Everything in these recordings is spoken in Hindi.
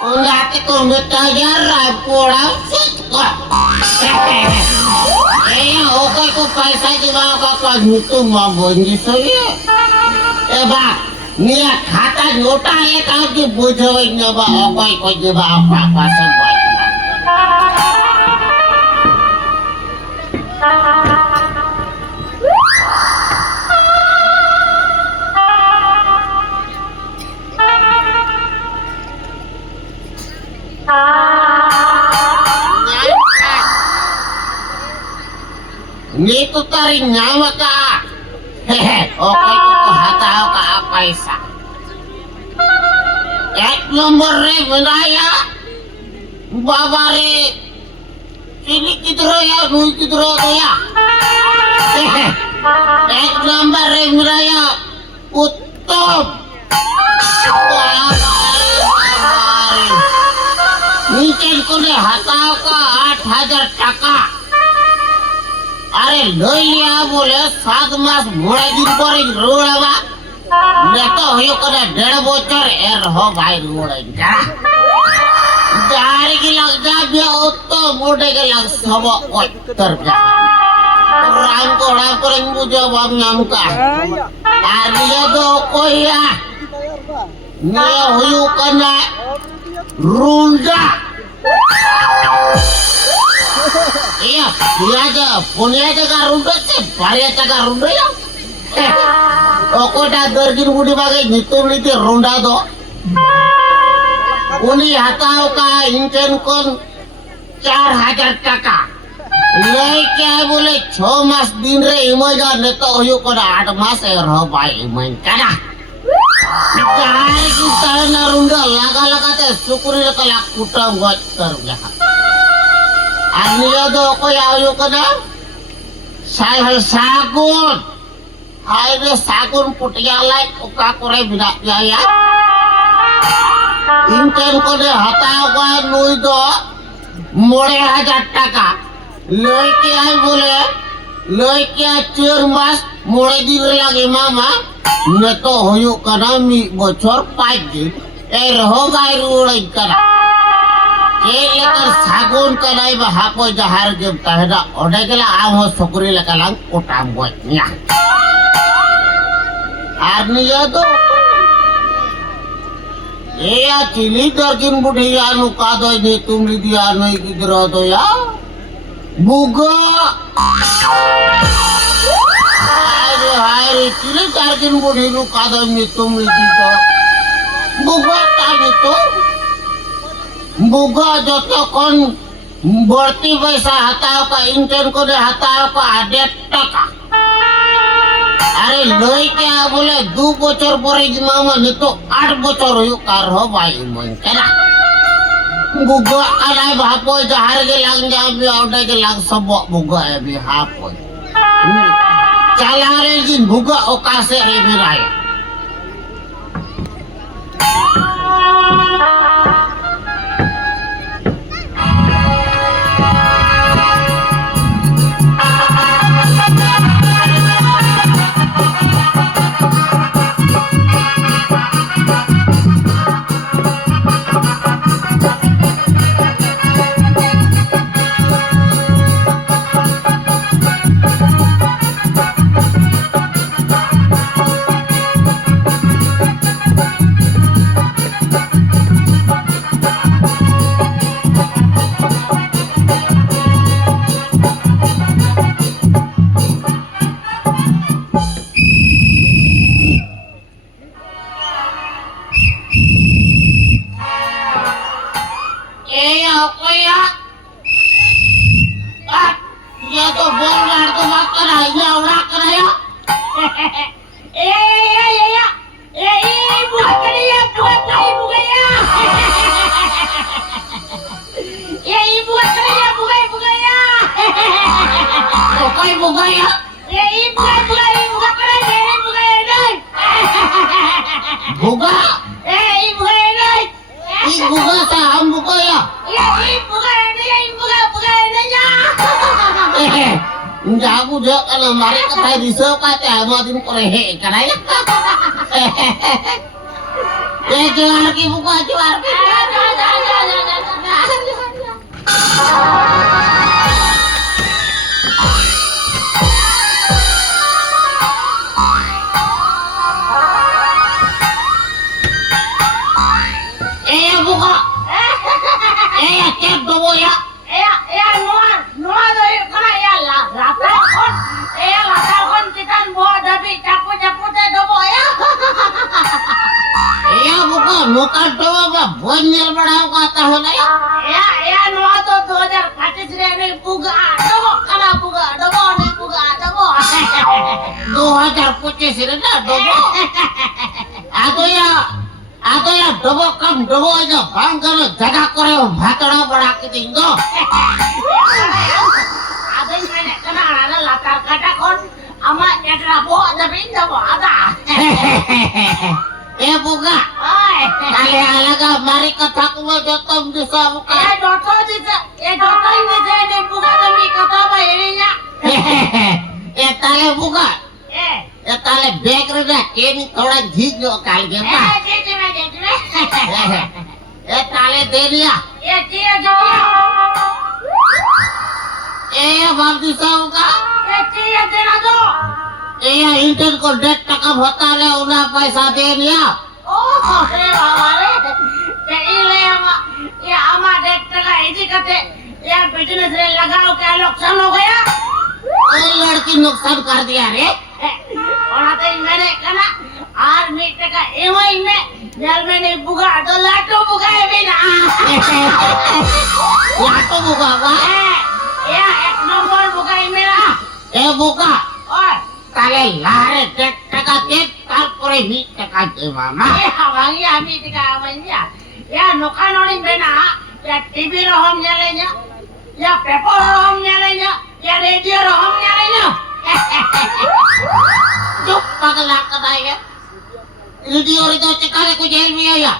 Undate kumitajar rapora sutkot. Oke ko paisa di bawah kapan itu mau bonji saya. Bang, niat kata nyota ya kau di bujoin nyoba oke ko di bawah apa sebab. Nito taring nyawa ka. Okay ko hataw ka paisa. Ek nomor re menaya. Babare. Ini kidro ya, nui kidro to ya. Ek nomor re menaya. Uttom. नीचे को ने हटाओ का 8,000 টাকা अरे लई लिया बोले 7 मास मोड़ा दिन पर रोड़वा ने तो होयो करे 1.5 বছর এর हो भाई रोड़ जरा जारी की लग जा बे तो मोटे के लग सब उत्तर जा राम को राम करें मुझे बाप नाम का आरिया तो कोई या ने होयो कना Runda. Iya, dia aja punya aja karunda sih, pari aja karunda ya. Oko dah dergin budi bagai ngitung itu runda do. Uni hatau ka inten kon 4,000 টাকা लेके बोले 6 मास दिन रे इमजा ने तो होयो कोना 8 मास ए रह भाई इमन कना Cari kita narunda laga-laga teh syukuri kala kutang buat terja. Ania do ko ya ayo kana. Saya sagun. Hai de sagun putiya lai oka kore bina ya. Inten ko de hataw ka nui do 9,000 টাকা. Leke ai bole leke 4 mas मोड़े दिन लगे मामा ने तो होयो कना मी बछर 5 दिन ए रहो गाय रोड़ई करा के लेकर सागुन कनाई बा हापो जहार गेम ताहेदा ओडे गेला आम हो सकरी लकलां कोटाम गय निया आर निया तो ए या चिली दर्जिन बुढ़िया नु का दो ने तुम दिया नई गिदरो तो या बुगा Hari cili targin budi lu kadang ngitung itu, buka tadi tu, buka joto kon berarti bisa hatau ka inten ko de hatau ka adet taka. Are loi ke boleh 2 বছর পরে mama nito 8 বছর hoyo karho bai mon kena. Buka alai bahapo jahar ke lang jabi auda ke lang sabok buka bi hapo. Calare jin buka okase reviraya. Jago je kalau mari ketai disep kate modin korehe karaya. Juar ki buka juar ki. buka. Cek dobo ya. Noa do kana ya latar kon kitan bo dabi capu te dobo ya. Buka muka dobo ba bonyer badao kata ho na ya. Noa to 2025 रे ने buga dobo kana buga dobo ne buga dobo. 2025 रे ना dobo. Ato ya dobo kam dobo aja bangkano jaga kore bhatara bada kitingo. Adai mene kana ala latar kata kon ama ekra bo dabi dobo ada. Buka. Kali alaga mari kataku mo jotom disa buka. Doto ini ne buga dabi kata ba irinya. Tale buka. Tale bag reda keni thoda झीक जो काल के बा. Tale दे दिया. बाबू साहब का देना दो. इंटर को 1.5 टका भत्ता ले उना पैसा दे दिया. अरे बाबा रे ile ये आमा 1.5 टका इसी कते यार बिजनेस रे लगाओ क्या नुकसान हो गया. लड़की नुकसान कर दिया रे. और आते मैंने कहा आर्मी टका एवं में जल में नहीं बुगा तो लाटो बुगा है बिना. लाटो बुगा का ये एक नंबर बुगा है मेरा. बुका और ताले लारे 1.5 टका दे तारपरे 20 टका दे मामा. wangi ami tika awalnya ya nokanori bena ya TV rohom nyalanya ya paper rohom nyalanya ya radio rohom nyalanya. चुप पगला कदाया रेडियो रे तो चिकाले को जेल में आया.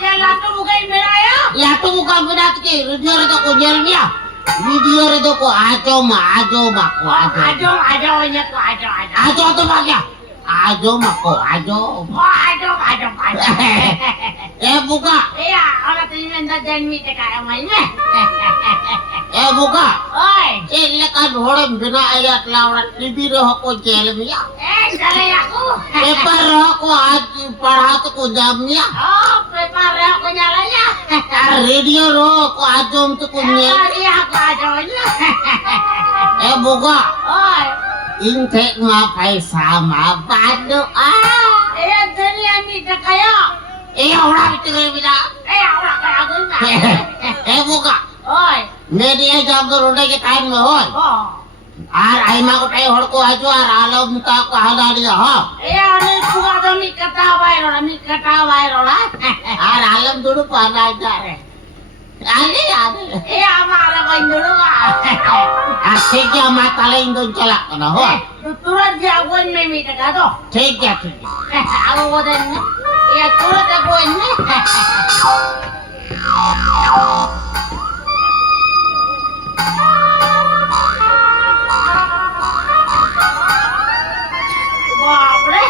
ये लाटो बुगाई मेरा या लाटो बुका बना के रेडियो रे तो को जेल में आ. वीडियो रे तो को आजो मा को आजो तो भाग्या आजो मा को आजो बुका ya orang tu minta janji tika awalnya. बुका Oi लेका ढोड़े बिना आया लावड़ा टीवी रे को जेल में आ. jalan aku. पेपर रे को आज पढ़ा तो को जाम में आ. Paper aku nyalanya. रेडियो रो को आजो तो को ने Iya aku ajonya. बुका Oi इंथे मा पैसा मा बादो आ. dunia minta kaya. orang itu bilang Orang kaya guna. बुका Oi media jam तो रोडे के टाइम में हो आर आइमा को टाइम हड़ को आजो आर आलम का को हदा दिया हो ani buka tu mi kata viral. आर आलम दुडू पाना जा रे आले Amara bandulu ठीक है मैं ताले इंदो चला ना हो turut jagoan me minta kado. ठीक है Aku bodan ya turut jagoan me. Babre,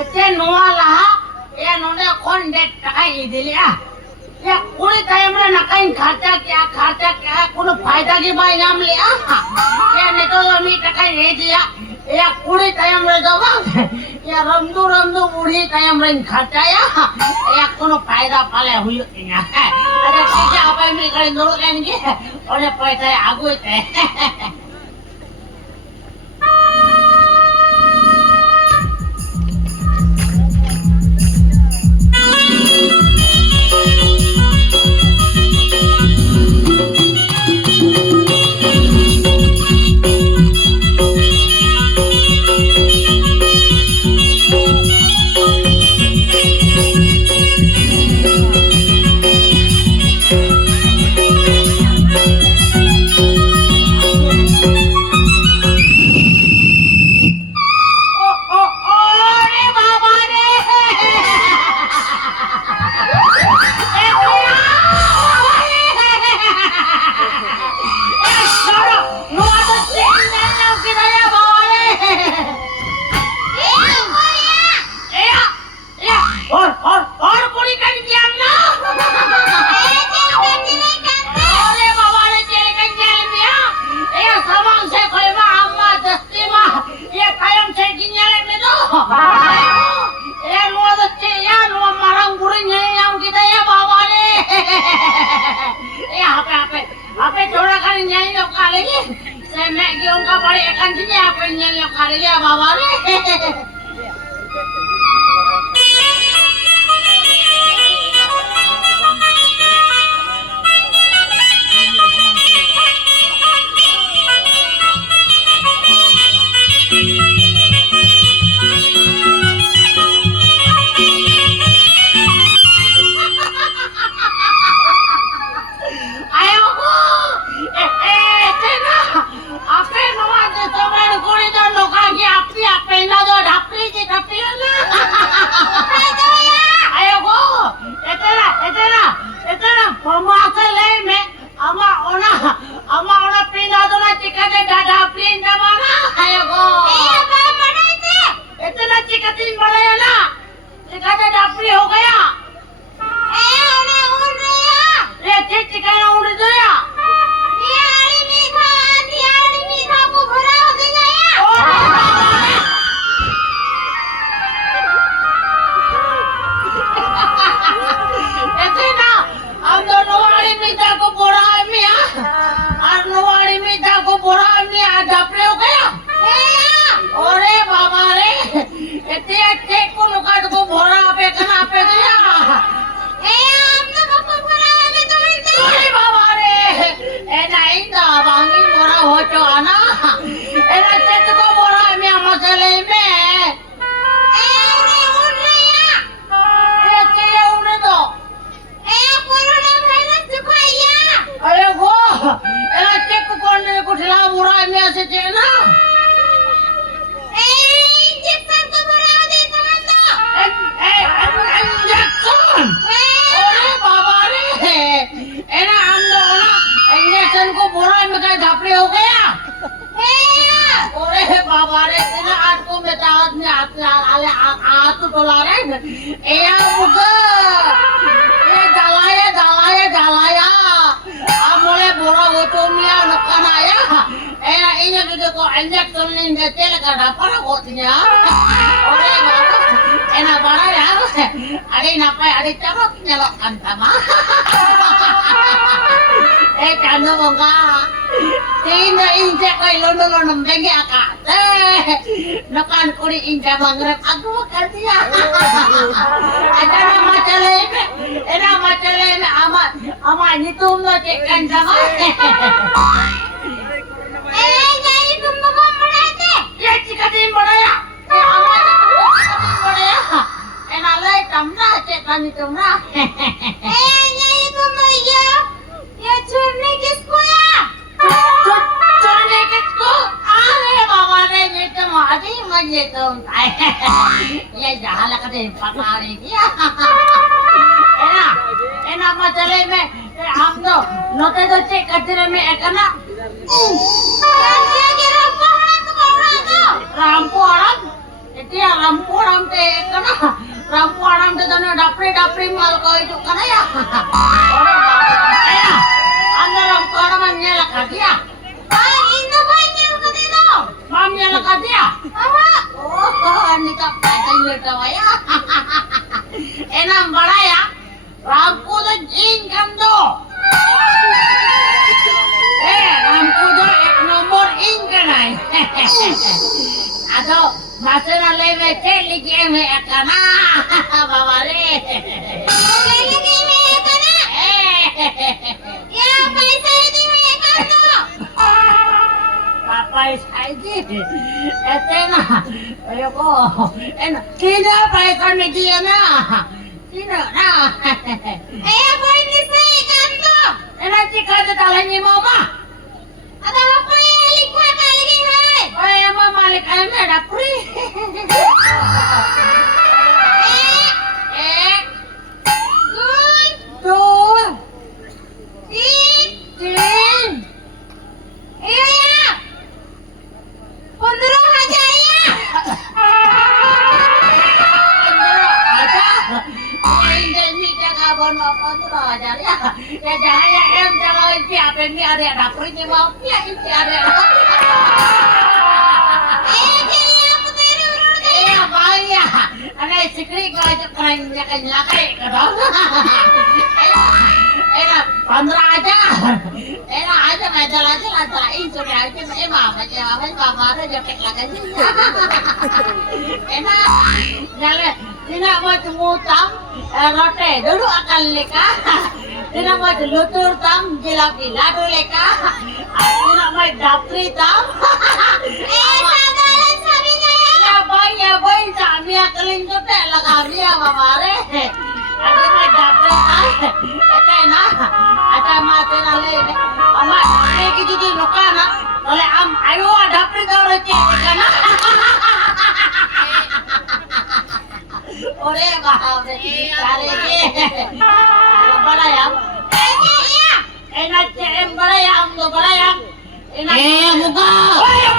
ete noa lah, ya nonde kon det takai idilya. Ya kuri time re nakain kharcha kya kuno फायदा की बाई नाम लिया. Ya neto mi takai re diya. Ya kuri time re doba. Ya ramdu budi time re kharcha ya kuno फायदा pale huyu nya. Ada tiga apa mi kali nurut kan ge. Oleh paisa agu te. Jari ya bawa nih. Ayo ku, Tina, apa nama tu teman kuri tu lokal ki apa ina tu dapri na. Ayo ku, Tina, pemasa leh me, ama ona pindah tu na chikat dah dapri na mana. Ayo ku. apa mana itu? Tina chikatin bada ya na, chikat dapri ho gaya. ona un raya. ये चिकन उड़ गया नियारी मीठा को भरा हो गया ऐसे ना हम तो नवाड़ी मीठा को बोरा मिया और नवाड़ी मीठा को बोरा मिया डपरे हो गया अरे बाबा रे इतने अच्छे को लुका को बोरा पे कना पे गया Sorry bawa re, naik dah bangi murah hoco ana, cek tu murah ni masalah me. Udah ya, cek udah tu. Corona virus tu kaya. Ayo go, cek tu corona ku thila murah ni ase cek na. Injection tu murah di teman tu. Injection. Ore baba re. एना हम लोग ना इंजेक्शन को बोरा में का झापड़ी हो गया ओरे बाबा रे एना आज को में ताज ने आले आ तो टोला रे ए मुगा ये दलाया आ मोले बोरा वो तो मिया नकन आया एना इने को इंजेक्शन ने तेल का डापर होतिया ओरे बाबा एना बड़ा यार अरे ना पाए अरे चलो nyelok antama kano mo nga tina inja ko ilono bengi akate nakan ko ni inja mangrep aku katiya ada machaleme ama nitum no cekan sama nyai tum mo marate ya chikatin bodaya ama chikatin bodaya enalai tamna cekan itumna nyai tum ya ये छोड़ने किसको या? छोड़ने किसको? अरे बाबा रे ये तो मारी मजे तो ये जहाँ लगते पका रही क्या? एना मचले में हम तो नोटे तो चेक करते रहे में एक ना Ramapuram itu ya rampuram te kana rampuram te dana dapri mal ko itu kana ya aya anda rampuram nyala kadia inna banyak kadino mam nyala kadia oh ani ka patai leta waya enam bada ya rampu to jin kando rampu to ek nomor in kanai ado Masana leve teli game ekana bawa re. Teli game ekana. Ya paisa ini ekana. Papa isaidi. Etena. Ayo ko. En tina paisa ni dia na. Tina na. Apa ini saya ekana? Ena cika de talani mama. Ada apa ya likha kali ni hai? Ay ama malik ay me dapri. Dua, tiga, iya, 15,000 ya. 15,000. Ini minta kabon 15,000 ya. Ya jangan ya em jangan siapa ini ada dapri ni mau ya ini ada. Bahaya, anak sikri kau itu keren nyakai kadang. Enak 15,000, enak aja medal aja Adain sudah aja mama ada jaket lagi. Enak. Nyale, tina mau cemutang, rote dulu akan leka. Tina mau lutur tam, jilap ladu leka. Tina mau dapri tam. Sagalan sabi niya. Ya boy, kami akalin jote lah kami mama re. Ada mau dapri tam. Ete na, ada mati na le. Ama, lagi jadi nukana. Oleh ayo dapri kau receh kana. Ore bahab cari ke. Bada yam. Enak cem bada yam tu bada yam. Eh, buka. Oh, ya,